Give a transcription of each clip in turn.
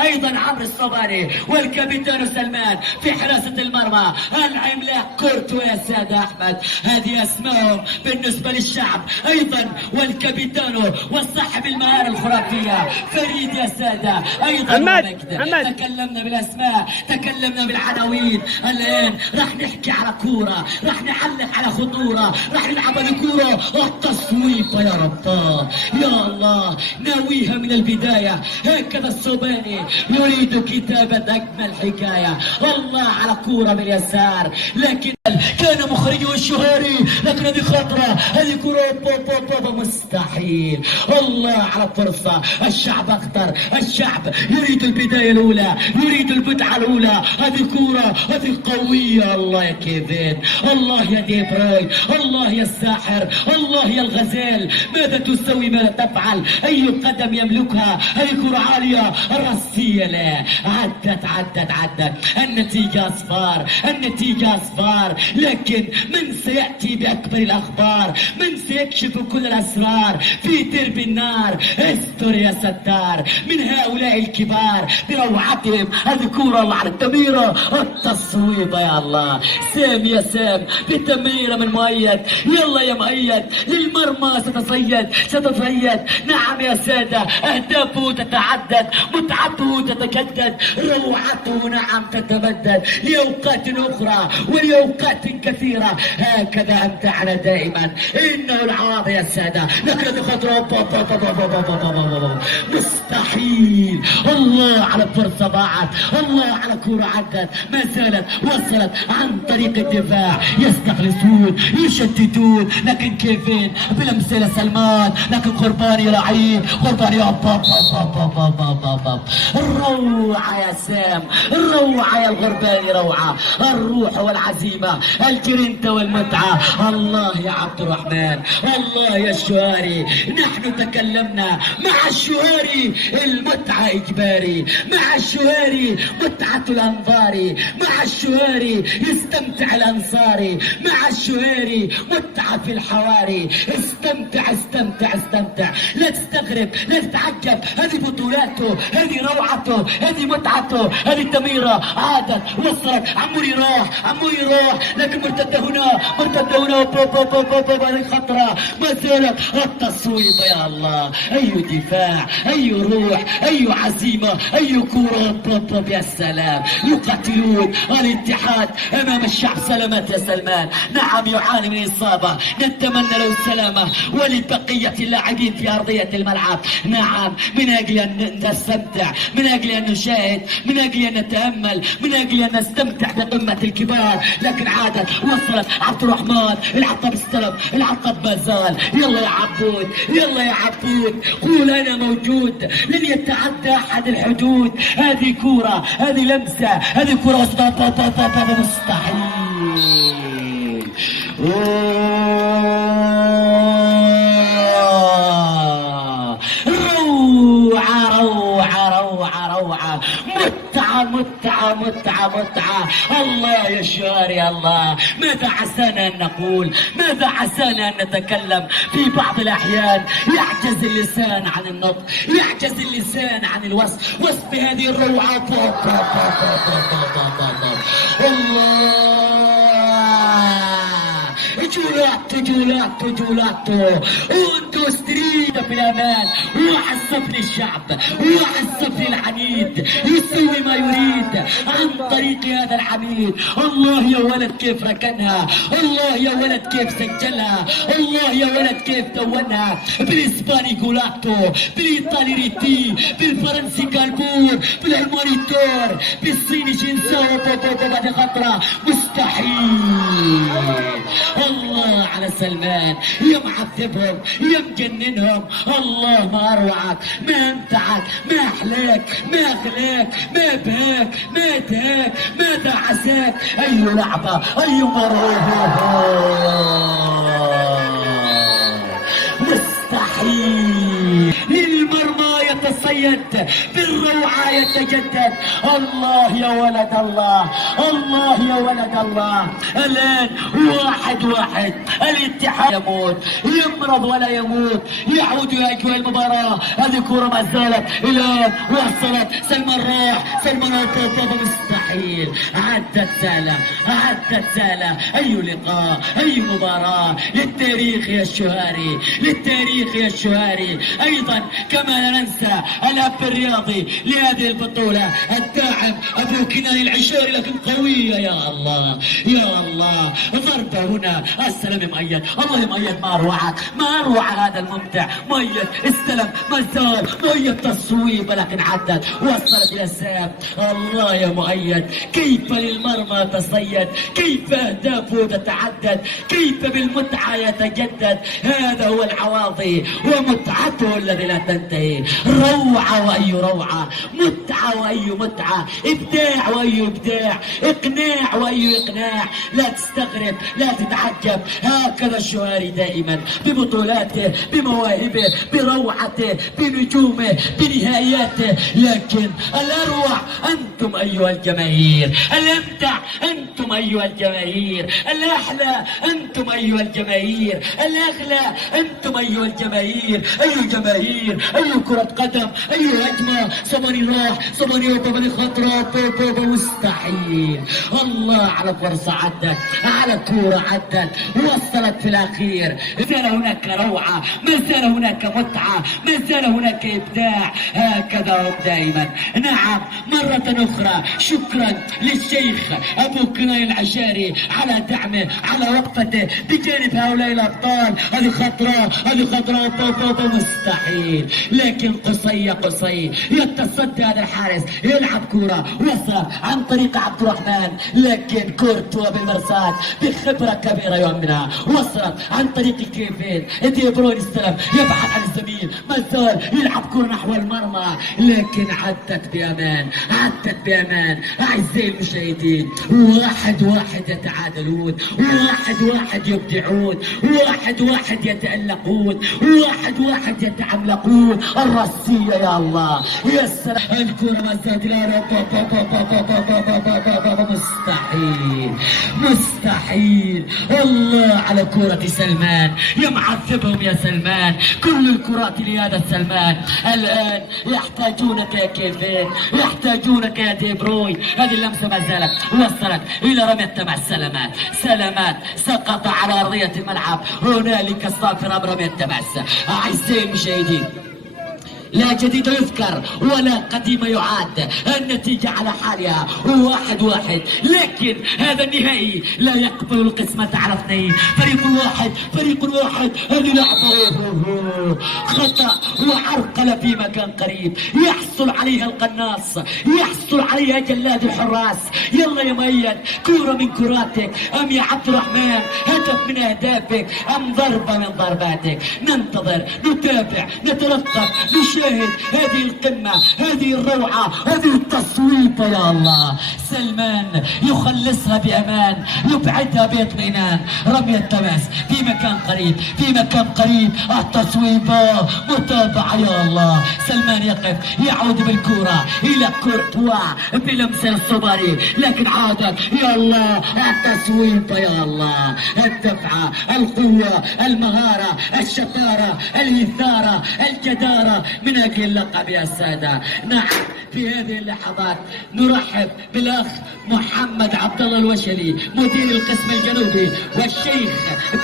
ايضا عمرو الصباني والكابتن سلمان في حراسة المرمى، العملاق كورتو يا سادة احمد. هذه اسمائهم بالنسبة للشعب. ايضا والكابتن والصاحب المهارة الخرافية فريد يا سادة. ايضا تكلمنا بالاسماء، تكلمنا بالعناوين. الان راح نحكي على كورة، راح نعلق على خطورة، راح نلعب بكورة والتصويب يا رب يا الله. ناويها من البداية. هكذا الصباني يريد كتابة أجمل حكاية. الله على كورة باليسار، لكن كان مخرجه الشهري، لكن هذه خطرة، هذه كورة مستحيل. الله على فرصة. الشعب اختار، الشعب يريد البداية الأولى، يريد البدعة الأولى. هذه كورة، هذه قوية. الله يا كيفين، الله يا دي بروي، الله يا الساحر، الله يا الغزال. ماذا تسوي، ماذا تفعل؟ أي قدم يملكها؟ هذه كورة عالية، الرأسية لا. عدت النتيجة أصفار، النتيجة أصفار. لكن من سيأتي بأكبر الأخبار؟ من سيكشف كل الأسرار في درب النار؟ استر يا ستار من هؤلاء الكبار بروعتهم. هذه كورة الله على التميرة، التصويبة يا الله. سام يا سام بالتميرة من مؤيد. يلا يا مؤيد للمرمى، ستصيد. نعم يا سادة، أهدافه تتعدد، متعته تتجدد، روعته نعم تتبدد لأوقات أخرى ولأوقات كثيرة. هكذا أمتعنا دائما. إنه العوض يا سادة، لكن خطرة مستحيل. الله على فرصة ضاعت، الله على كرة عدت، ما زالت وصلت عن طريق الدفاع. يستخلصون، يشتتون، لكن كيفين بلمسة سلمان، لكن قرباني لعيب، قرباني الروعة يا سام، الروعة يا الغرباني، روعة الروح والعزيمة، الجرينتا والمتعة. الله يا عبد الرحمن، الله يا الشهاري. نحن تكلمنا مع الشهاري، المتعة إجباري. مع الشهاري متعة الأنظار، مع الشهاري يستمتع الأنصاري، مع الشهاري متعة في الحواري. استمتع استمتع استمتع، لا تستغرب، لا تتعجب. هذه بطولاته، هذه روعته، هذه متعته، هذه التميرة. عادت، وصلت. عموري راح، لكن مرتدة هنا، هذه خطرة. ما زالت التصويب يا الله. أي دفاع، أي روح، أي عزيمة، أي كرة. يا سلام. يقاتلون الاتحاد أمام الشعب. سلامات يا سلمان. نعم يعاني من إصابة، نتمنى له السلامة ولبقية اللاعبين في أرضية الملعب. نعم، من أجل أن نستمتع، من أجل أن نشاهد، من أجل أن نتأمل، من أجل أن نستمتع بقمة الكبار. لكن عادت، وصلت. عبد الرحمن العطب استلم، العطب ما زال. يلا يا عبود، يلا يا عبود، قول أنا موجود، لن يتعدى أحد الحدود. هذه كورة، هذه لمسة، هذه كورة مستحيل. روعة، متعة. الله يا شاري الله. ماذا عسانا أن نقول؟ ماذا عسانا أن نتكلم؟ في بعض الأحيان يعجز اللسان عن النطق، يعجز اللسان عن الوصف، وصف هذه الروعة. الله جولاتو انتو ستريد بالامان. واحد صف للشعب، واحد صف للعنيد يسوي ما يريد عن طريق هذا العميد. الله يا ولد كيف ركنها، الله يا ولد كيف سجلها، الله يا ولد كيف دونها. بالاسباني جولاتو، بالايطالي ريتي، بالفرنسي كالبور، بالالماني تور، بالصيني جينساو بعد خطره. مستحيل. الله على سلمان، يا معذبهم يا مجننهم. الله ما اروعك، ما امتعك، ما احلاك، ما اغلاك، ما بهاك، ما داك، ما دعساك. اي لعبه، اي مرهوب. مستحيل. للمرمى يتصيد، بالروعة يتجدد. الله يا ولد الله، الله يا ولد الله. الآن واحد الاتحاد يموت، يمرض ولا يموت، يعود إلى أجواء المباراة. هذه كرة ما زالت الآن وصلت. سلمان راح، سلمان مستحيل. عدت سالة. أي لقاء، أي مباراة. للتاريخ يا الشهاري، للتاريخ يا الشهاري. أيضا كما لا ننسى الأب الرياضي لهذه البطولة، الداعم أبو كنان العشاري، لكن قوية. يا الله يا الله. ضربة هنا. السلام مؤيد، الله مؤيد. ما أروعك، ما أروع هذا الممتع. مؤيد استلم، ما زال مؤيد تصويبة لكن عدت، وصلت إلى الساب. الله يا مؤيد، كيف للمرمى تصيد، كيف أهدافه تتعدد، كيف بالمتعة يتجدد. هذا هو العواضي ومتعته الذي لا تنتهي. روعة وأي روعة، متعة وأي متعة، إبداع وأي إبداع، إقناع وأي إقناع. لا تستغرب، لا تتعجب. هكذا الشهاري دائما ببطولاته، بمواهبه، بروعته، بنجومه، بنهاياته. لكن الأروع أنتم أيها الجماهير، الأمتع أنتم أيها الجماهير، الأحلى أنتم أيها الجماهير، الأغلى أنتم أيها الجماهير. أي جماهير، أي كرة قدم، أي هجمة. صبري راح، صبري وطبني خطرة. مستحيل. الله على فرصة عدت، على كورة عدت، وصلت في الأخير. ما زال هناك روعة، ما زال هناك متعة، ما زال هناك إبداع. هكذا هم دائما. نعم مرة أخرى شكرا للشيخ أبو كنان العشاري على دعمه، على وقفته بجانب هؤلاء الأبطال. هذه خطرة، هذه خطرة. مستحيل. لكن قصي يتصدى هذا الحارس، يلعب كرة، وصل عن طريق عبد الرحمن، لكن كورتوا بالمرصاد بخبرة كبيرة يؤمنها. وصلت عن طريق كيفين، دي بروين استلم، يبحث عن الزميل، ما زال يلعب كرة نحو المرمى، لكن عدت بأمان، عدت بأمان. أعزائي المشاهدين، 1-1 يتعادلون، 1-1 يبدعون، 1-1 يتألقون، 1-1 يتعملقون. الراسية يا الله، يا سلام. الكرة ما زالت مستحيل. الله على كرة سلمان، يا معذبهم يا سلمان. كل الكرات لهذا سلمان. الآن يحتاجونك يا كيفين، يحتاجونك يا دي بروي. هذه اللمسة ما زالت، وصلت إلى رمية تبع سلامات سقط على أرضية الملعب. هنالك صافرة برمية تبع. أعزائي المشاهدين، لا جديد يذكر ولا قديم يعاد. النتيجة على حالها 1-1، لكن هذا النهائي لا يقبل القسمة على اثنين. فريق واحد. هذه لعبة خطأ وعرقلة في مكان قريب، يحصل عليها القناص، يحصل عليها جلاد الحراس. يلا يا مؤيد، كورة من كراتك، أم يا عبد الرحمن هدف من أهدافك، أم ضربة من ضرباتك. ننتظر، نتابع، نترقب، نشاهد شاهد هذه القمة، هذه الروعة، هذه التصويبة يا الله. سلمان يخلصها بأمان، يبعدها باطمئنان. رمية تماس في مكان قريب، في مكان قريب. التصويبة متابعة يا الله. سلمان يقف، يعود بالكرة إلى كورتوا بلمس الصبري، لكن عادت يا الله التصويبة يا الله. الدفعة، القوة، المهارة، الشطارة، الإثارة، الجدارة من أجل اللقب يا سادة. نعم في هذه اللحظات نرحب بالأخ محمد عبد الله الوشلي مدير القسم الجنوبي، والشيخ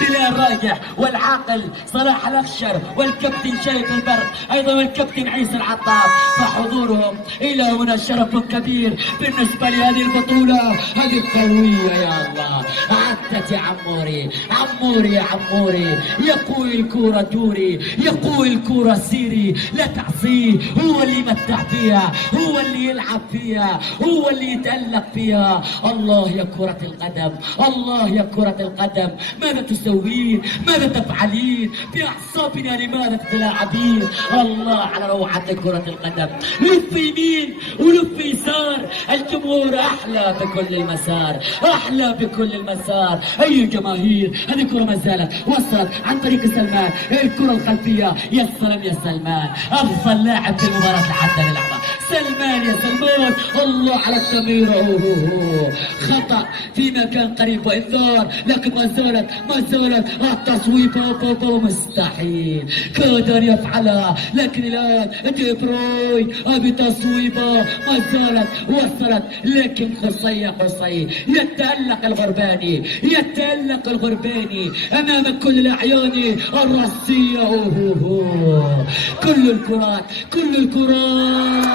بلال راجح، والعاقل صلاح الأخشر، والكابتن شايف البر أيضا، والكابتن عيسى العطار. فحضورهم إلى هنا شرف كبير بالنسبة لهذه البطولة هذه قوية يا الله. عدت يا عموري، عموري يا عموري، يقوي الكورة دوري، يقوي الكورة سيري، لا تعصيه. هو اللي يمتع فيها، هو اللي يلعب فيها، هو اللي يتألق فيها. الله يا كرة القدم، الله يا كرة القدم، ماذا تسوين؟ ماذا تفعلين؟ بأعصابنا لماذا تتلاعبين؟ الله على روعة كرة القدم. لف يمين ولف يسار، الجمهور أحلى بكل المسار، أحلى بكل المسار. أي جماهير، هذه كرة ما زالت وصلت عن طريق سلمان، الكرة الخلفية. يا سلام يا سلمان، أفضل لاعب في المباراة لحد اللحظة سلمان يا سلمان. الله على التمرير، خطأ في مكان قريب وإنذار، لكن ما زالت التصويبة مستحيل. كاد أن يفعلها، لكن الآن دي بروي بتصويبة ما زالت وصلت، لكن قصي يتألق الغرباني، يتألق الغرباني أمام كل الأعيان الراسية. كل الكرات، كل الكرات.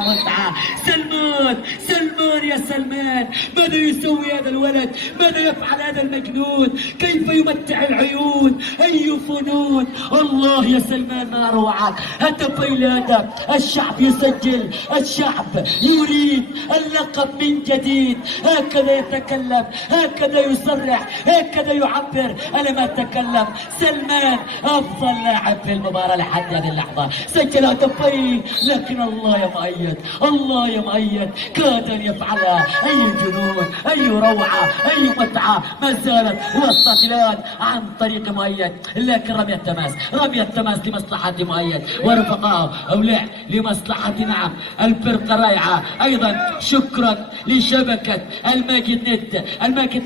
متعة. سلمان يا سلمان، ماذا يسوي هذا الولد؟ ماذا يفعل هذا المجنون؟ كيف يمتع العيون؟ أي فنون. الله يا سلمان ما روعك. هدف إلى هدف، الشعب يسجل، الشعب يريد اللقب من جديد. هكذا يتكلم، هكذا يصرح، هكذا يعبر. أنا ما أتكلم. سلمان أفضل لاعب في المباراة لحد هذه اللحظة، سجل هدفين، لكن الله يا مؤيد، الله يا مؤيد كاد أن يفعلها. أي جنون، أي روعة، أي متعة. ما زالت وصلت الآن عن طريق مؤيد، لكن رمية تماس لمصلحة مؤيد ورفقائه، أو لا لمصلحة نعم الفرقة رائعة. أيضا شكرا لشبكة الماجد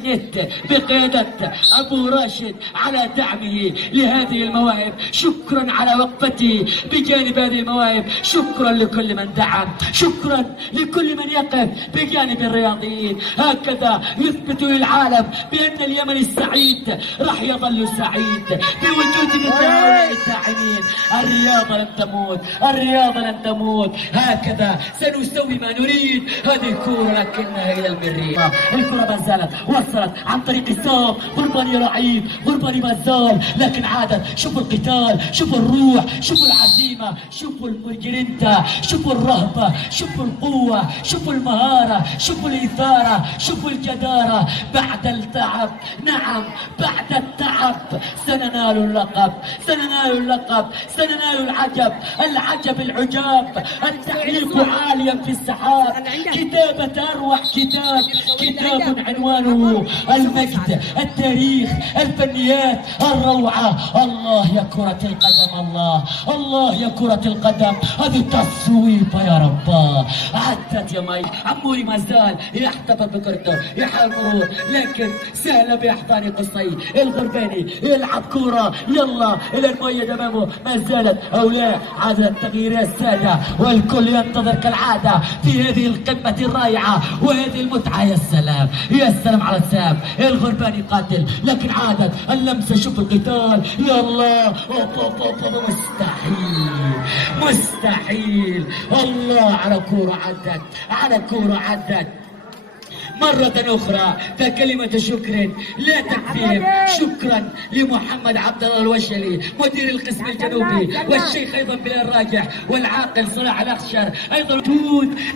نت بقيادة أبو راشد على دعمه لهذه المواهب. شكرا على وقفته بجانب هذه المواهب. شكرا لكل من دعم، شكرا لكل من يقف بجانب الرياضيين. هكذا يثبت للعالم بأن اليمن السعيد راح يظل سعيد بوجود مثل هؤلاء الداعمين. الرياضة لن تموت، الرياضة لن تموت. هكذا سنسوي ما نريد. هذه الكرة لكنها إلى المريخ. الكرة ما زالت وصلت عن طريق الساق. غرباني رعيب، غرباني ما زال، لكن عادت. شوفوا القتال، شوفوا الروح، شوفوا العزيمة، شوفوا المرجرينتا، شوفوا الرهبة، شوفوا القوة، شوفوا المهارة، شوفوا الإثارة، شوفوا الجدارة. بعد التعب، نعم بعد التعب سننال اللقب، سننال اللقب، سننال العجب العجاب. التعليق عاليا في السحاب. كتابة أروع كتاب عنوانه المجد، التاريخ، الفنيات، الروعة. الله يا كرة القدم، الله يا كرة القدم. هذه تصويبة يا رب. عدت يا مي. عموري ما زال يحتفظ بكرته، يحاول مرور، لكن سهلة بإحضان قصي. الغرباني يلعب كرة، يلا إلى المؤيد أمامه. ما زالت أو لا عدد التغييرات السادة، والكل ينتظر كالعادة في هذه القمة الرائعة وهذه المتعة. يا سلام يا سلام على السام. الغرباني قاتل، لكن عادت اللمسة. شوف القتال، يا الله. مستحيل. الله على كورة عدت، على كورة عدت مرة أخرى. فكلمة شكر لا تكفيهم. شكرا لمحمد عبد الله الوشلي مدير القسم الجنوبي، والشيخ أيضا بلال راجح، والعاقل صلاح الأخشر. أيضا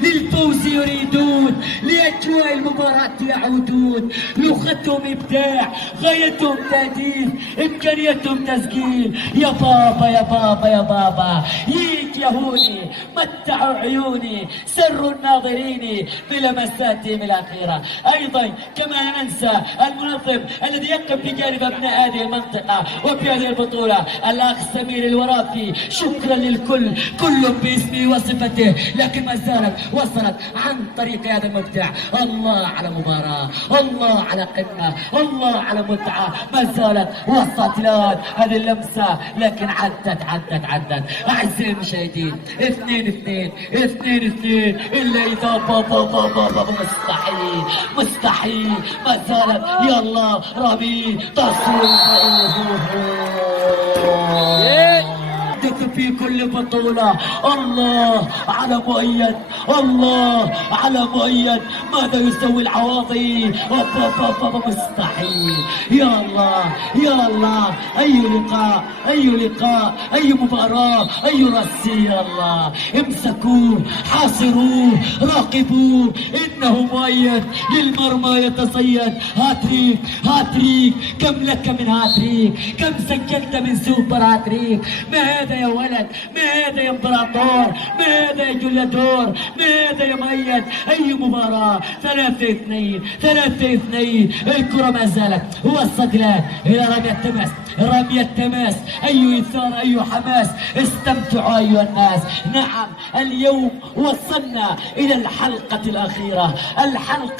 للفوز يريدون. أجواء المباراة يعودون، لغتهم إبداع، غايتهم تهديف، إمكانيتهم تسجيل. يا بابا يا بابا يا بابا، ييك يا هوني، متعوا عيوني، سروا الناظرين بلمساتهم الأخيرة. أيضا كما ننسى المنظم الذي يقف بجانب أبناء هذه المنطقة وفي هذه البطولة، الأخ سمير الورافي. شكرا للكل، كل باسمه وصفته، لكن ما زالت وصلت عن طريق هذا المبدع. الله على مباراة، الله على قمة، الله على متعة. ما زالت وصلت الآن هذه اللمسة، لكن عدت. أعزائي المشاهدين، 2-2 إلا إذا بابا مستحيل. ما زالت. يلا رامي تصوير في كل بطولة. الله على مؤيد، الله على مؤيد. ماذا يسوي العواضي؟ مستحيل. يا الله أي لقاء، أي مباراة، أي رسي. يا الله، امسكوه، حاصروه، راقبوه، إنه مؤيد للمرمى يتصيد. هاتريك، كم لك من هاتريك، كم سجلت من سوبر هاتريك. ما هذا يا ولد، ما هذا يا امبراطور، ما هذا يا جليادور، ما هذا يا مؤيد. أي مباراة. 3-2. الكرة ما زالت وصلت الآن إلى رمي التماس. أي إثارة، أي حماس. استمتعوا أيها الناس. نعم، اليوم وصلنا إلى الحلقة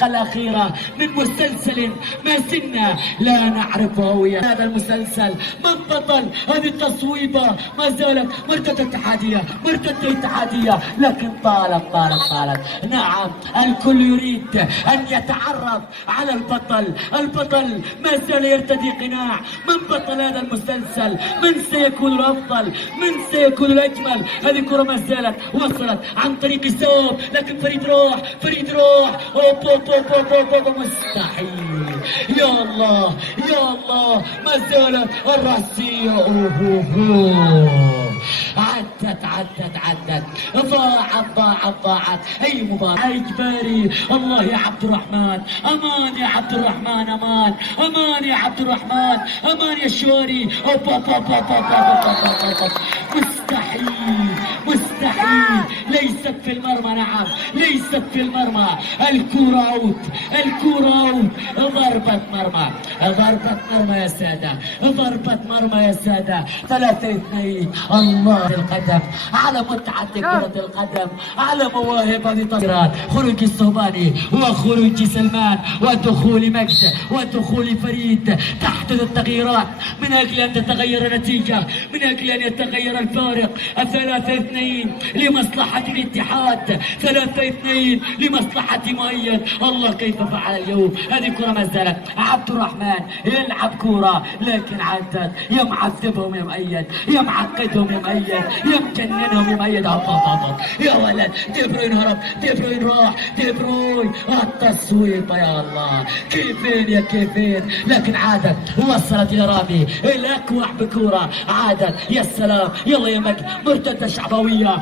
الأخيرة من مسلسل ما زلنا لا نعرف هوية هذا المسلسل. من بطل هذه التصويبة؟ ما زالت مرتدة اتحادية، لكن طالت. نعم، الكل يريد أن يتعرف على البطل ما زال يرتدي قناع. من بطل هذا المسلسل؟ من سيكون الأفضل؟ من سيكون الأجمل؟ هذه الكرة ما زالت وصلت عن طريق السوب، لكن فريد روح. مستحيل. يا الله ما زالت الرأسية. عدت. ضاعت. أي مباراة إجباري. الله يا عبد الرحمن، أمان يا عبد الرحمن، أمان يا عبد الرحمن، أمان يا شوري. مستحيل. ليست في المرمى. نعم، ليست في المرمى. الكرة اوت. ضربة مرمى يا سادة. 3-2. الله القدم، على متعة كرة القدم، على مواهب هذه التصويرات. خروج الصهباني وخروج سلمان ودخول مجد ودخول فريد. تحدث التغييرات من أجل أن تتغير النتيجة، من أجل أن يتغير الفارق. 3-2 لمصلحة الاتحاد، 3-2 لمصلحة مؤيد. الله كيف فعل اليوم. هذه كرة ما زالت. عبد الرحمن يلعب كرة، لكن عدت. يا معذبهم يا مؤيد، يا معقدهم يا مؤيد، يا مجننهم يا مؤيد. يا ولد، دي بروين هرب، دي بروين راح، دي بروين. التصويبة يا الله، كيفين. لكن عادت وصلت إلى رامي الأكوع بكرة. عادت. يا سلام. يلا يا مجد، مرتدة شعبوية.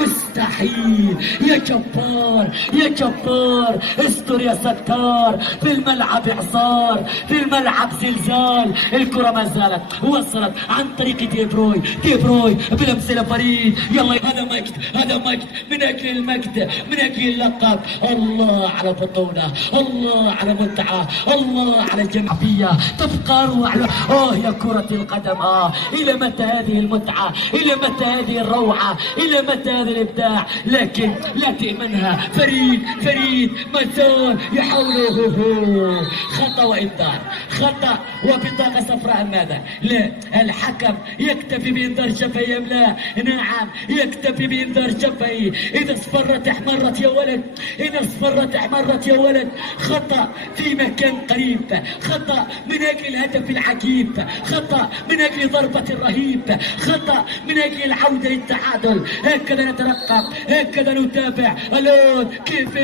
مستحيل. يا جبار استر يا ستار. في الملعب إعصار، في الملعب زلزال. الكرة ما زالت وصلت عن طريق دي بروي بلمسة فريد. يلا، هذا مجد من أجل المجد، من أجل اللقب. الله على بطولة، الله على متعة، الله على الجمعية. تبقى أروع. يا كرة القدم. إلى متى هذه المتعة؟ إلى متى هذه الروعة؟ إلى متى هذا الإبداع؟ لكن لا تأمنها. فريد مازال يحاول. خطأ وإنذار، خطأ وبطاقة صفراء. ماذا؟ لا، الحكم يكتفي بإنذار شفهي أم لا؟ نعم، يكتفي بإنذار شفهي. إذا اصفرت احمرت يا ولد، إذا اصفرت احمرت يا ولد. خطأ في مكان قريب، خطأ من أجل الهدف العجيب، خطأ من أجل ضربة الرهيب، خطأ من أجل العودة للتعادل. هكذا نترقب، هكذا نتابع. الآن كيف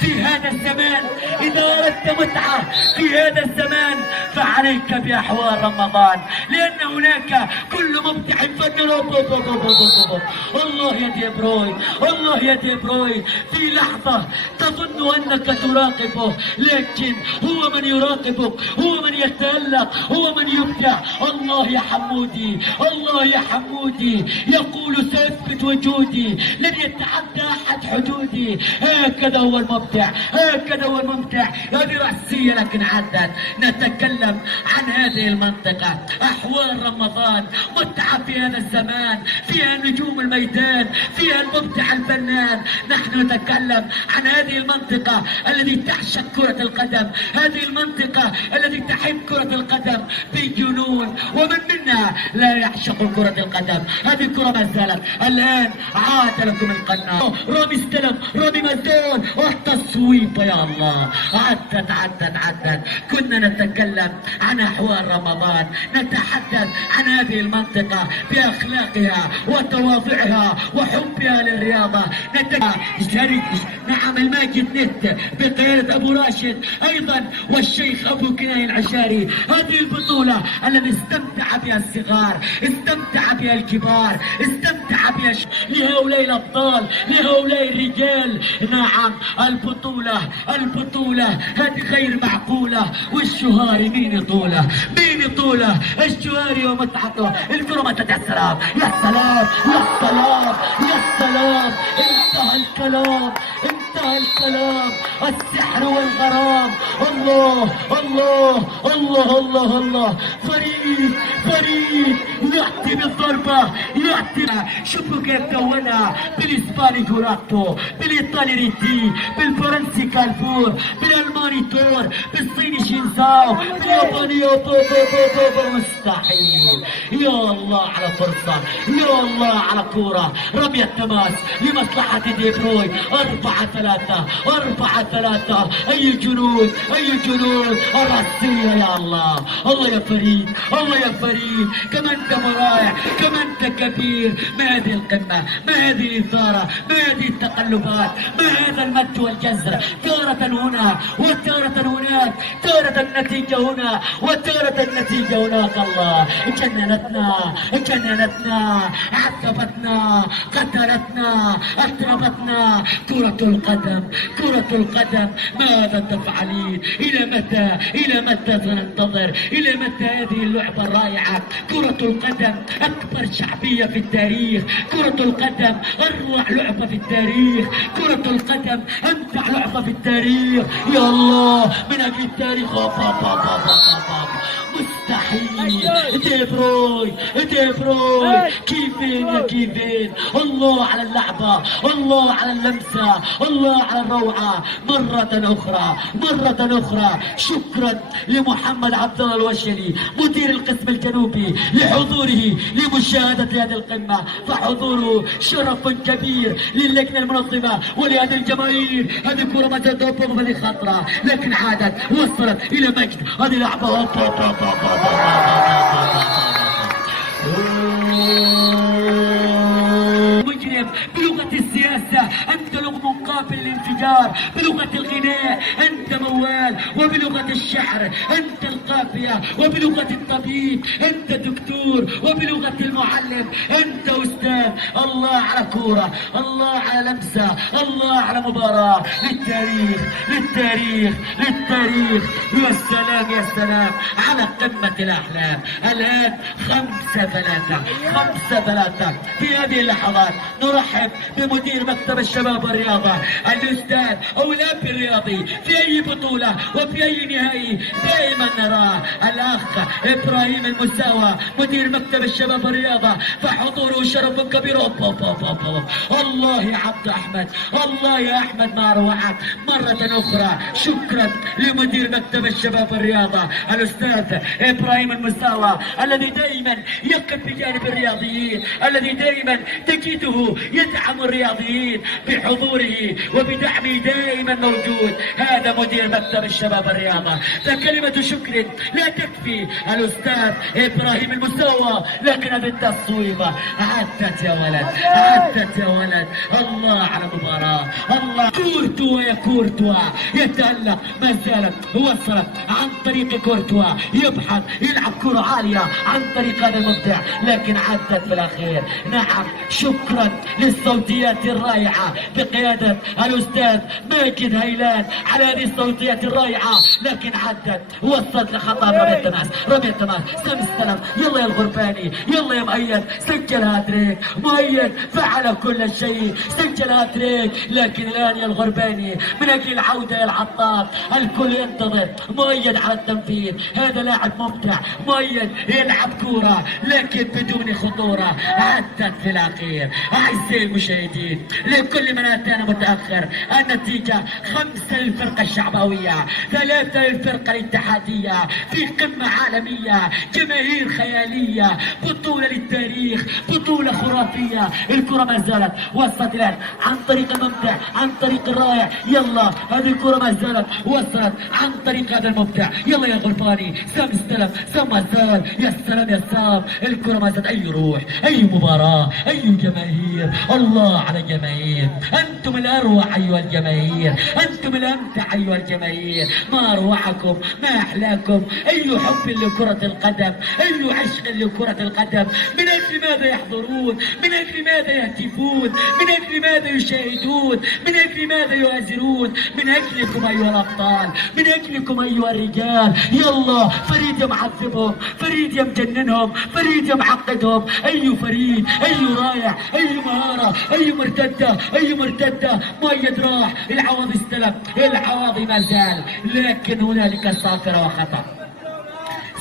في هذا الزمان. إذا أردت متعة في هذا الزمان فعليك عليك بأحوال رمضان، لأن هناك كل مبدع فنان. الله يا دي بروين، الله يا دي بروين، في لحظة تظن أنك تراقبه، لكن هو من يراقبك، هو من يتألق، هو من يبدع. الله يا حمودي، الله يا حمودي، يقول سأثبت وجودي، لن يتعدى أحد حدودي. هكذا هو المبدع، هكذا هو الممتع. هذه رأسية لكن عدت. نتكلم عن هذه المنطقة، أحوال رمضان، متعة في هذا الزمان، فيها نجوم الميدان، فيها المبدع الفنان. نحن نتكلم عن هذه المنطقة التي تعشق كرة القدم، هذه المنطقة التي تحب كرة القدم بجنون، ومن منا لا يعشق كرة القدم. هذه الكرة ما زالت الآن عاد لكم القناة. رامي استلم، رامي مزدون، والتصويب يا الله. عدت. كنا نتكلم عن أحوال رمضان، نتحدث عن هذه المنطقة بأخلاقها وتواضعها وحبها للرياضة. نعم الماجد نت بقيادة أبو راشد أيضا والشيخ أبو كناي العشاري. هذه البطولة التي استمتع بها الصغار، استمتع بها الكبار، استمتع بها لهؤلاء الأبطال، لهؤلاء الرجال. نعم البطولة هذه غير معقولة. والشهاري مين يطوله، مين يطوله؟ الشهاري ومتعته. الكرة متت. يا سلام يا سلام يا سلام يا سلام. انتهى الكلام، السحر والغرام. الله الله الله الله الله. فريد يأتي بالضربة، يأتي. شوفوا كيف كونها بالإسباني كوراتو، بالإيطالي ريتي، بالفرنسي كالفور، بالألماني تور، بالصيني شينزاو، بالياباني مستحيل. يا الله على فرصة، يا الله على كورة. رمي التماس لمصلحة دي بروي. 4-3. أي جنود، أي جنود. الرأسية يا الله. الله يا فريد، الله يا فريد. كما أنت مرائع، كما أنت كبير. ما هذه القمة، ما هذه الإثارة، ما هذه التقلبات، ما هذا المد والجزر. تارة هنا وتارة هناك، تارة النتيجة هنا وتارة النتيجة هناك. الله جننتنا، عذبتنا، قتلتنا، أطربتنا. كرة القدم ماذا تفعلين؟ إلى متى سننتظر؟ إلى متى هذه اللعبة الرائعة؟ كرة القدم أكبر شعبية في التاريخ، كرة القدم أروع لعبة في التاريخ، كرة القدم أمتع لعبة في التاريخ. يا الله من أجل التاريخ. مستحيل. دي بروي كيفين. الله على اللعبة، الله على اللمسة، الله على الروعة. مرة أخرى شكرا لمحمد عبد الله الوشلي مدير القسم الجنوبي لحضوره لمشاهدة هذه القمة. فحضوره شرف كبير للجنة المنظمة ولهذه الجماهير. هذه كرة ما تضرب بهذه خطرة، لكن عادت وصلت إلى مجد. هذه لعبة مجرم. بلغة السياسة أنت لغة قابل للانفجار، بلغة الغناء أنت موال، وبلغة الشعر أنت القافية، وبلغة الطبيب أنت دكتور، وبلغة المعلم أنت أستاذ. الله على كورة، الله على لمسة، الله على مباراة للتاريخ. يا سلام على قمة الأحلام. الآن 5-3 في هذه اللحظات. نرحب بمدير مكتب الشباب والرياضة الأستاذ أو الأب الرياضي في أي بطولة وفي أي نهائي دائما نراه الأخ إبراهيم المساوى مدير مكتب الشباب والرياضة. فحضوره شرف كبير. الله يا عبد أحمد، الله يا أحمد ما روعك. مرة أخرى شكرا لمدير مكتب الشباب والرياضة الأستاذ إبراهيم المساوى الذي دائما يقف بجانب الرياضيين، الذي دائما تجده يدعم الرياضيين بحضوره وبدعمه دائما موجود. هذا مدير مكتب الشباب الرياضة. فكلمة شكر لا تكفي يكفي الأستاذ إبراهيم المسوى، لكن هذه التصويبة عدت يا ولد، عدت يا ولد. الله على مباراة، الله. كورتوا يا كورتوا يتألق، ما زالت وصلت عن طريق كورتوا، يبحث يلعب كرة عالية عن طريق هذا المبدع، لكن عدت في الأخير. نعم، شكرا للصوتيات الرائعة بقيادة الأستاذ ماجد هيلان على هذه الصوتيات الرائعة، لكن عدت وصلت لخطأ رمي التماس، رمي التماس، سامي استلم، يلا يا الغرباني، يلا يا مؤيد، سجل هاتريك، مؤيد فعل كل شيء، سجل هاتريك، لكن الآن يا الغرباني من أجل العودة يا العطار، الكل ينتظر مؤيد على التنفيذ. هذا لاعب ممتع، مؤيد يلعب كورة لكن بدون خطورة، عدت في الأخير. أعزائي المشاهدين، لكل من أتانا متأخر، النتيجة 5 للفرقة الشعبوية، 3 للفرقة الاتحادية، في قمة عالمية، جماهير خيالية، بطولة للتاريخ، بطولة خرافية. الكرة ما زالت وصلت الآن عن طريق الممتع، عن طريق الرائع، يلا هذه الكرة ما زالت وصلت عن طريق هذا الممتع، يلا يا غرباني، سام استلم، سام ما زال، يا سلام يا سام، الكرة ما زالت. أي روح، أي مباراة، أي جماهير، الله على جماهير، أنتم الأروع أيها الجماهير، أنتم الأمتع أيها الجماهير، ما أروعكم، ما أحلاكم، أي حب لكرة القدم، أي عشق لكرة القدم. من أجل ماذا يحضرون؟ من أجل ماذا يهتفون؟ من أجل ماذا يشاهدون؟ من أجل ماذا يؤازرون؟ من أجلكم أيها الأبطال، من أجلكم أيها الرجال. يلا فريد يمعذبهم، فريد يمجننهم، فريد يمعقدهم. أي فريد، أي رائع، أي مهارة، أي مرتدة، أي مرتدة. مؤيد راح، العوضي استلم، العوضي ما زال، لكن هنالك صافرة وخطأ،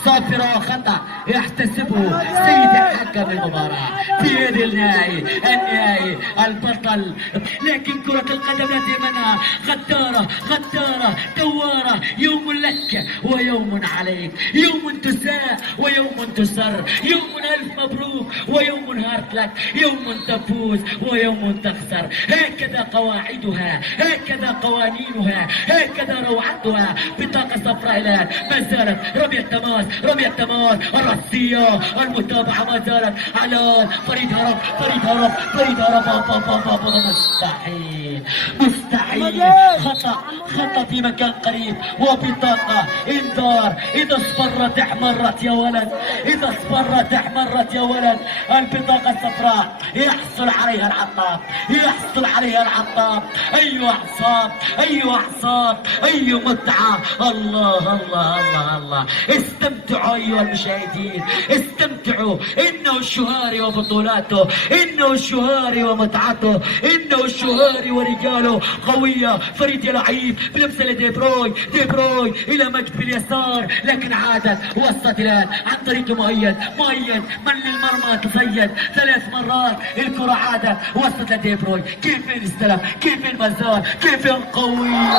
صافرة وخطأ يحتسبه سيد حكم المباراة في يد النهائي البطل. لكن كرة القدم لا تهمنا، غدارة غدارة دوارة، يوم لك ويوم عليك، يوم تساء ويوم تسر، يوم ألف مبروك ويوم هارت لك، يوم تفوز ويوم تخسر. هكذا قواعدها، هكذا قوانينها، هكذا روعتها. بطاقة صفراء الآن ما زالت رمي التماس، رمي التماس، الرأسية، المتابعة ما زالت على فريد هرب، فريد هرب، فريد هرب. مستحيل، مستحيل، خطأ، خطأ في مكان قريب، وبطاقة انذار. إذا اصفرت احمرت يا ولد، إذا اصفرت احمرت يا ولد. البطاقة الصفراء يحصل عليها العطاب، يحصل عليها العطاب. أي أعصاب، أي أعصاب، أي متعة. الله الله الله الله. استمتعوا أيها المشاهدين، استمتعوا. إنه الشهاري وبطولاته، إنه الشهاري ومتعته، إنه الشهاري ورجاله قوية. فريد يا لعيب بلمسة لدي بروي، دي بروي إلى مجد باليسار، لكن عادت وصلت الآن عن طريق مؤيد، مؤيد من للمرمى تصيد 3 مرات. الكرة عادت وصلت لدي بروي، كيف استلم، كيف المزار، كيف قوية.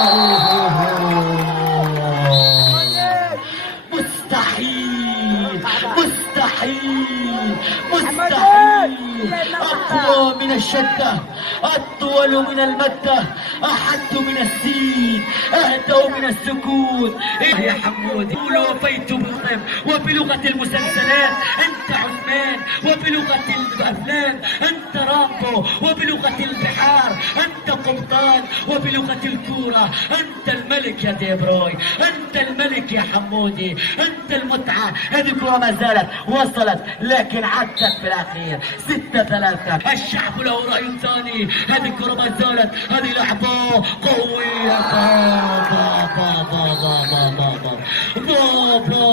مستحيل، مستحيل، مستحيل. أقوى من الشدة، أطول من المدة، أحد من السين، أهدأ من السكوت. إيه يا حمودي، قولوا وفيت بالطب، وبلغة المسلسلات أنت عثمان، وبلغة الأفلام أنت رامبو، وبلغة البحار أنت قبطان، وبلغة الكورة أنت الملك يا دي بروي، أنت الملك يا حمودي، أنت المتعة. هذه الكرة ما زالت وصلت، لكن عدت في الأخير 6-3. الشعب له رأي ثاني. هذه الكرة ما زالت، هذه لعبة قوية.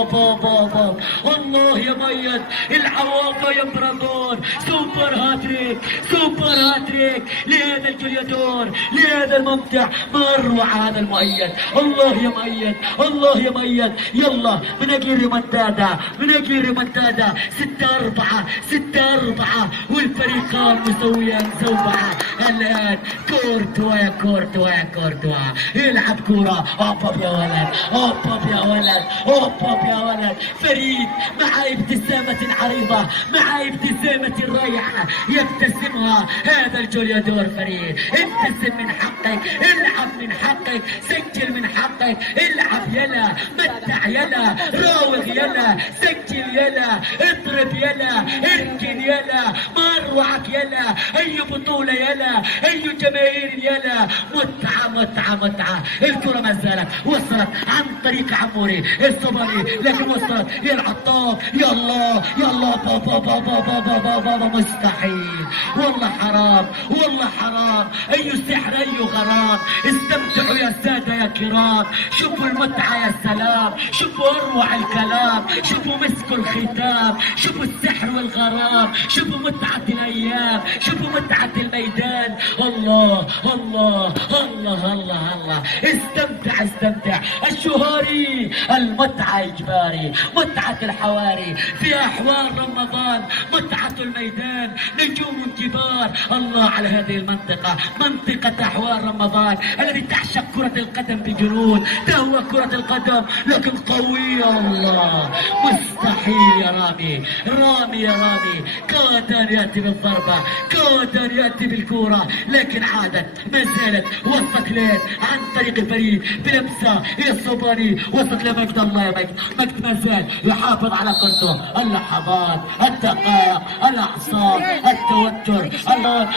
بابا الله يا ميت، العوافة يا امبراطور. سوبر هاتريك، سوبر هاتريك لهذا الجليادور، لهذا الممتع. ما اروع هذا المؤيد. الله يا مؤيد، الله يا مؤيد. يلا من اجل الريمونتادا، من اجل الريمونتادا. 6-4، 6-4، والفريقان مسويان زوبعة. الان كورتوا يا كورتوا يا كورتوا، يلعب كورة. اوبا يا ولد، اوبا يا ولد، اوبا يا ولد. زالت فريد مع ابتسامة عريضة، مع ابتسامة رائعة يبتسمها هذا الجوليادور فريد. ابتسم من حقك، العب من حقك، سجل من حقك، العب يلا، متع يلا، راوغ يلا، سجل يلا، اضرب يلا، اركن يلا، مروعك يلا، اي بطولة يلا، اي جماهير يلا، متعة متعة متعة. الكرة ما زالت وصلت عن طريق عموري الصبري، لكن وصلت الى العطاب. يلا يلا بابا بابا بابا بابا، مستحيل والله حرام، والله حرام. اي سحر اي غرام. استمتعوا يا سادة يا كرام، شوفوا المتعة يا سلام، شوفوا اروع الكلام، شوفوا مسك الختام، شوفوا السحر والغرام، شوفوا متعة الايام، شوفوا متعة الميدان. الله الله الله الله الله. استمتع استمتع. الشهاري المتعة اجباري، متعة الحواري في احوال رمضان، متعة الميدان، نجوم كبار. الله على هذه المنطقة، منطقة احوال رمضان الذي تعشق كرة القدم بجنون. تهوى كرة القدم لكن قوية. الله مستحيل يا رامي، رامي يا رامي كاد ان ياتي بالضربة، كاد ان ياتي بالكرة، لكن عادت ما زالت. وصلت لين عن طريق فريد بلمسة الى الصوباني، وصلت لمجد. الله يا مجد، مجد ما زال يحافظ على كرته. اللحظات، الدقائق، الاعصاب، التوتر،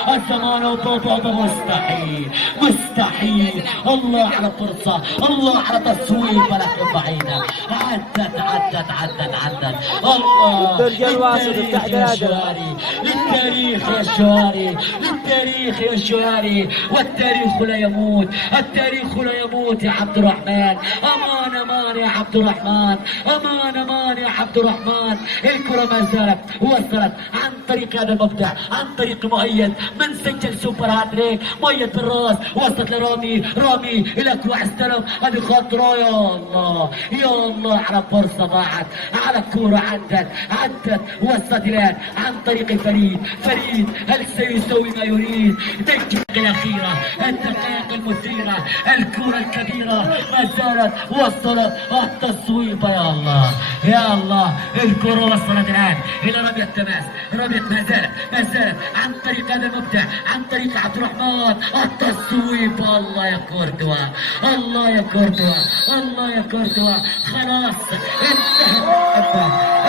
الزمان وطوطوطه. مستحيل مستحيل. الله على فرصة، الله على تصويب لكن بعيدة. عدت عدت عدت عدت. الله للتاريخ يا شواري، للتاريخ يا شواري، للتاريخ يا شواري. والتاريخ لا يموت، التاريخ لا يموت يا عبد الرحمن. امان امان يا عبد الرحمن، امان امان يا عبد الرحمن. الكرة ما زالت وصلت عن طريق هذا المبدع، عن طريق مؤيد من سجل سوبر هاتريك. مؤيد بالراس، وصلت لرامي، رامي الى كوع استلم، هذه خطرة. يا الله يا الله على فرصة ضاعت، على كورة عدت وصلت الان عن طريق فريد. فريد هل سيسوي ما يريد؟ الدقيقة الأخيرة، الدقائق المثيرة، الكرة الكبيرة ما زالت وصلت. التصويبة يا الله يا الله. الكرة وصلت الآن إلى رمية التماس، رمية ما زالت عن طريق هذا المبدع، عن طريق عبد الرحمن. التصويبة. الله يا كورتوا، الله يا كورتوا، الله يا كورتوا. خلاص انتهت.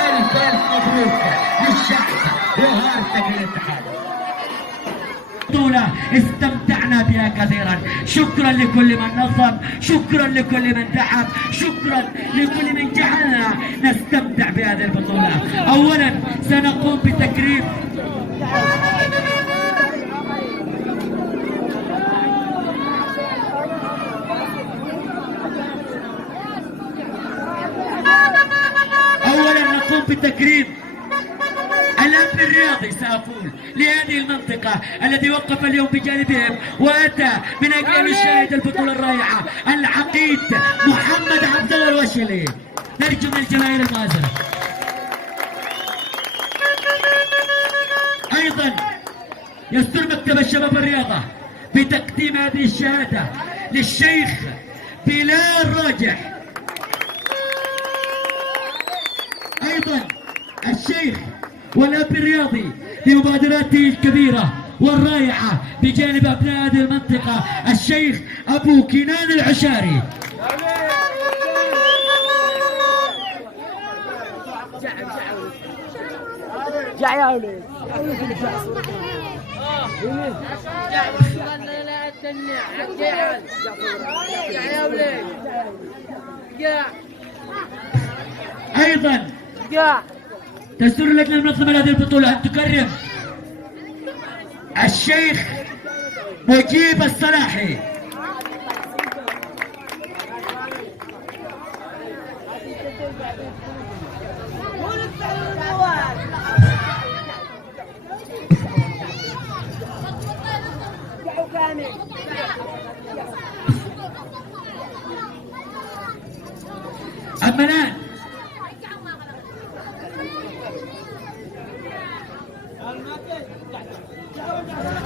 الف مبروك للشعب وهارتك الاتحاد. بطولة استمتعنا بها كثيرا. شكرا لكل من نظم، شكرا لكل من تعب، شكرا لكل من جعلنا نستمتع بهذه البطولة. اولا سنقوم بتكريم الأمن الرياضي سأقول لهذه المنطقة الذي وقف اليوم بجانبهم وأتى من أجل أن يشاهد البطولة الرائعة. العقيد محمد عبد الله الوشلي. نرجو من الجماهير المؤازرة. أيضا يستر مكتب الشباب الرياضة بتقديم هذه الشهادة للشيخ بلال راجح. أيضا الشيخ والأب الرياضي لمبادراته الكبيرة والرائعة بجانب أبناء هذه المنطقة الشيخ أبو كنان العشاري. أيضا تسر اللجنة المنظمة لهذه البطولة أن تكرم الشيخ مجيب الصلاحي.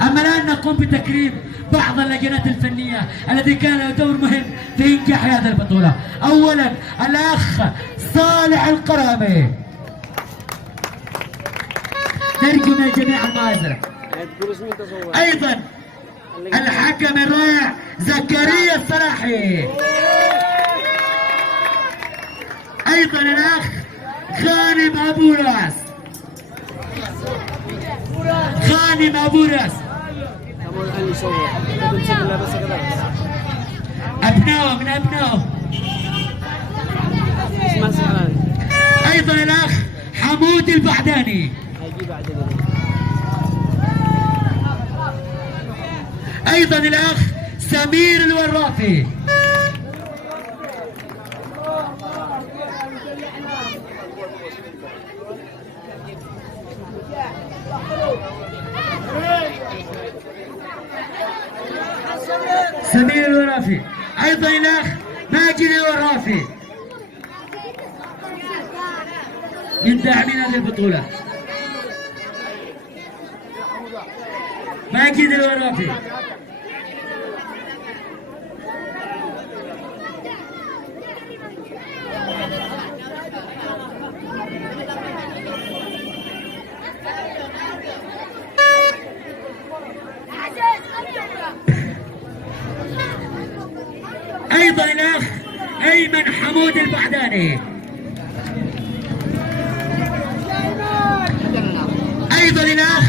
أما الآن نقوم بتكريم بعض اللجنات الفنية التي كان له دور مهم في إنجاح هذه البطولة. أولا الأخ صالح القرامي. نرجو من جميع المؤازرة. ايضا الحكم الرائع زكريا الصلاحي. ايضا الاخ غانم ابو راس. غانم ابو راس. ابنائه من ابنائه. ايضا الاخ حمود البعداني. ايضا الاخ سمير الورافي. سمير الورافي. ايضا الاخ ماجد الورافي من داعمين هذه البطولة. ماجد الورافي. ايضا الاخ ايمن حمود البعداني. ايضا الاخ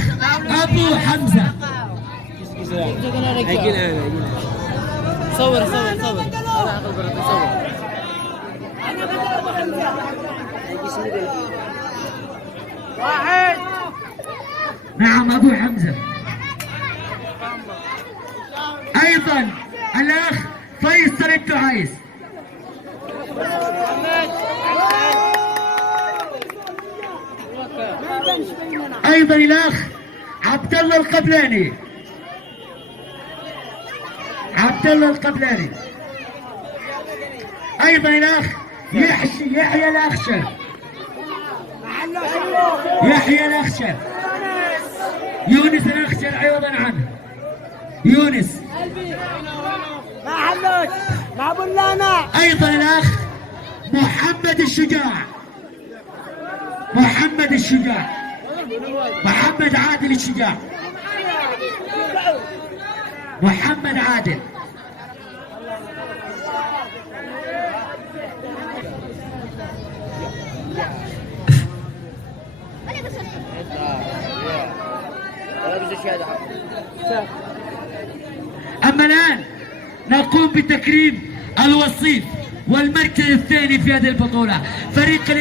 ابو حمزه. صور واحد. نعم ابو حمزه. ايضا الاخ فيصل الدعيس. ايضا الاخ عبد الله القبلاني. عبد الله القبلاني. ايضا الاخ يحيى الاخشر. يحيى الاخشر. يونس الاخشر عوضا عنه. يونس. مع بلانا. ايضا الاخ محمد الشجاع. محمد الشجاع. محمد عادل الشجاع. محمد عادل. اما الان نقوم بتكريم الوصيف والمركز الثاني في هذه البطولة فريق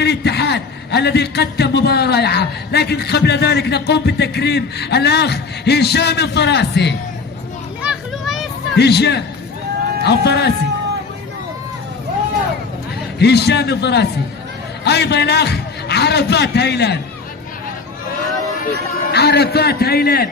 الاتحاد الذي قدم مباراة رائعة. لكن قبل ذلك نقوم بتكريم الأخ هشام الضراسي. هشام الضراسي. هشام الضراسي. أيضا الأخ عرفات هيلان. عرفات هيلان.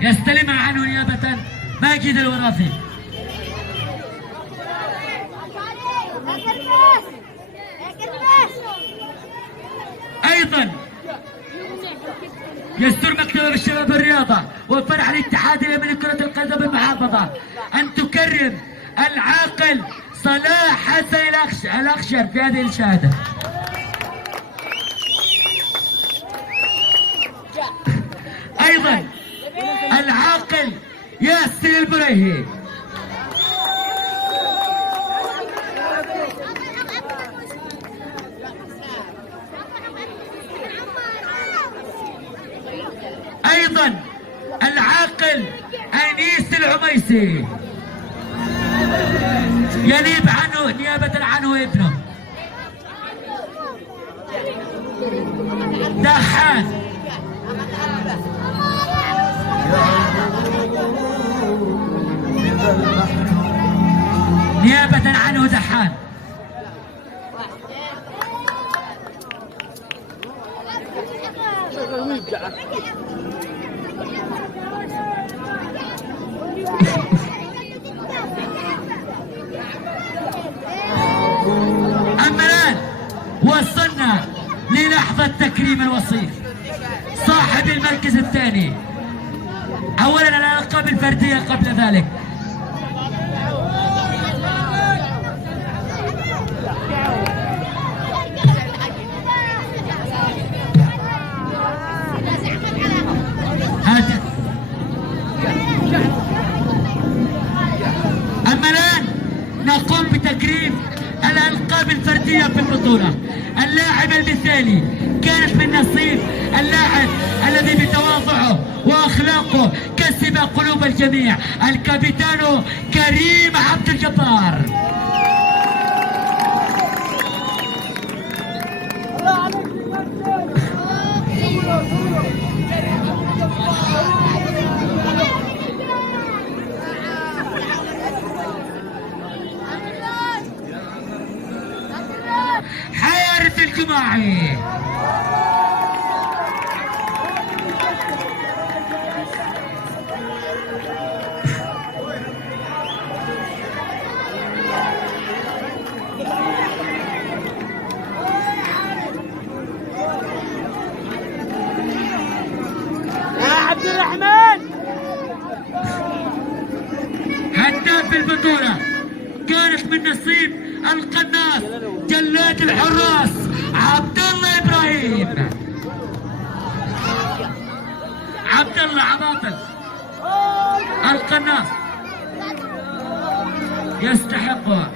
يستلمها عنه نيابة ماجد الورافي. أيضا يستر مكتب الشباب الرياضة وفرع الاتحاد اليمني لكرة القدم بالمحافظة أن تكرم العاقل صلاح حسن الأخشر في هذه الشهادة. أيضا العاقل ياسر البريهي. ايضا العاقل انيس العميسي ينيب عنه نيابة عنه ابنه دحان. نيابة عنه دحان. النصيب صاحب المركز الثاني. اولا الالقاب الفرديه قبل ذلك. اما الان نقوم بتكريم الالقاب الفرديه في البطوله. اللاعب المثالي كانت من نصيب اللاعب الذي بتواضعه واخلاقه كسب قلوب الجميع، الكابيتانو كريم عبد الجبار. حارس الجماعي يا عبد الرحمن. هداف البطولة كانت من نصيب القناص جلاد الحراس عبد الله ابراهيم. عبد الله عباطل القناص يستحقها.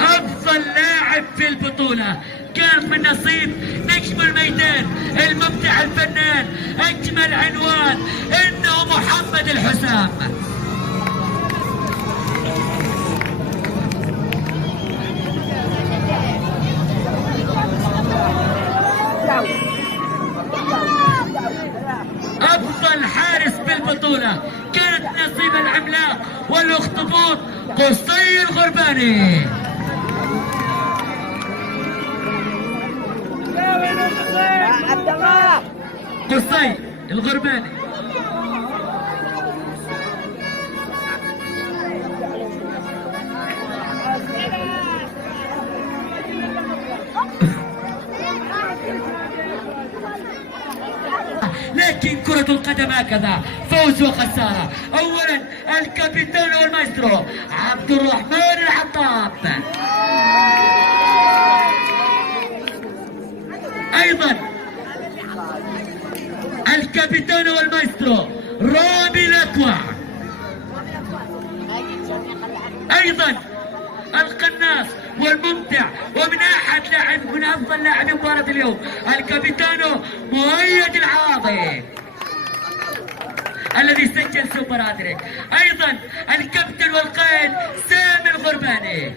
افضل لاعب في البطولة كان من نصيب نجم الميدان المبدع الفنان اجمل عنوان انه محمد الحسام. افضل حارس بالبطولة كانت نصيب العملاق والاخطبوط قصي الغرباني. يا عبد الله. قصي الغرباني. لكن كرة القدم هكذا فوز وخسارة. اولا الكابيتان والمايسترو عبد الرحمن العطاب، ايضا الكابيتان والمايسترو رامي الاكوع، ايضا القناص والممتع ومن احد لاعب من افضل لاعبي مباراة اليوم الكابيتانو مؤيد العاضي الذي سجل سوبر هاتريك، ايضا الكابتن والقائد سامي الغرباني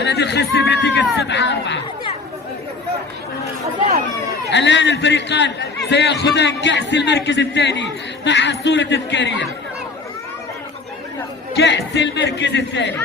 الذي خسر بنتيجة 7-4. الان الفريقان سيأخذان كأس المركز الثاني مع صورة تذكارية. كأس المركز الثاني.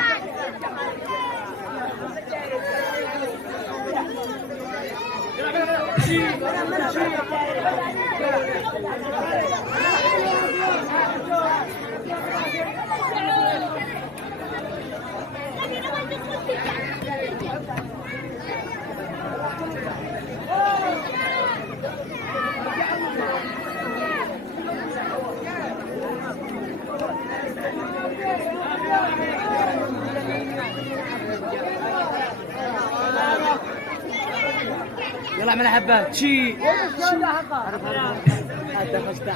يلا اعمل حبات شي.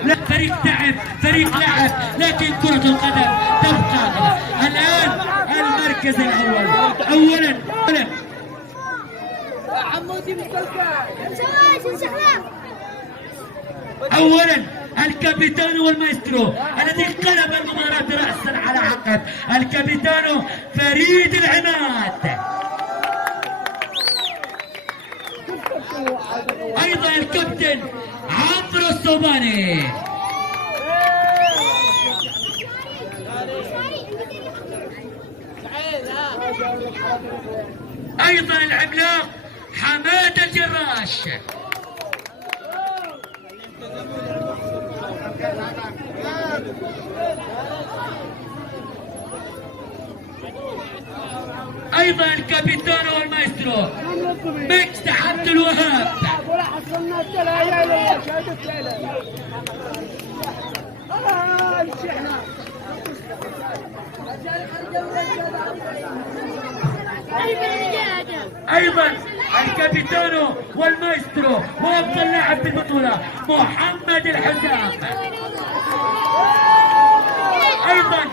لا فريق تعب، فريق لعب، لكن كرة القدم تبقى. الآن المركز الأول. أولا أولا الكابيتانو والمايسترو الذي قلب المباراة رأسا على عقب، الكابيتانو فريد العماد، ايضا الكابتن عمرو الصوباني، ايضا العملاق حماد الجراش، ايضا الكابيتانو والمايسترو ميكس عبد الوهاب. ولا حصلنا الدلايل ولا شهادة ليلة. ايضا الكابيتانو والمايسترو وافضل لاعب في البطوله محمد الحسام. ايضا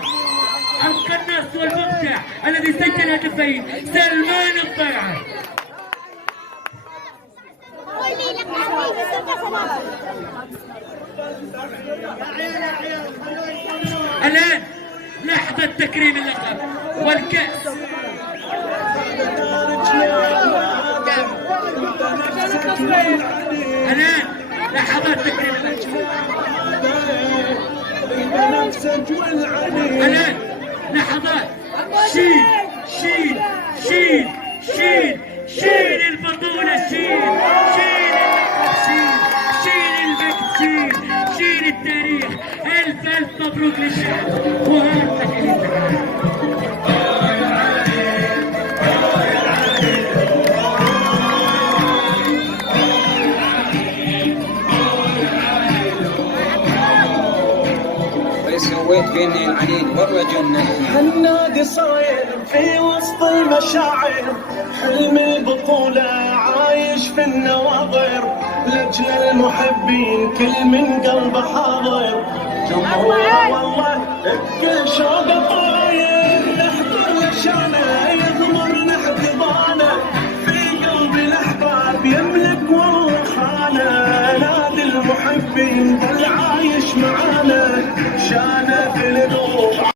القناص والممتع الذي سجل هدفين سلمان الضيعي. الان لحظه تكريم اللقب والكاس. الان لحظات تكريم اللقب. الان لحظات شيل شيل شيل شيل شيل البطولة، شيل شيل اللقب، شيل شيل المجد، شيل شيل التاريخ. ألف ألف مبروك للشعب وهارد لك الاتحاد. سويت فيني العنيد والله جنة. النادي صاير في وسط المشاعر، حلم البطولة عايش في النواظر، لأجل المحبين كل من قلبه حاضر، جمهور والله بكل شوق طاير، نحضر لشانه يغمرنا احتضانه، في قلب الأحباب يملك والله خانه، نادي المحبين ظل عايش معانا.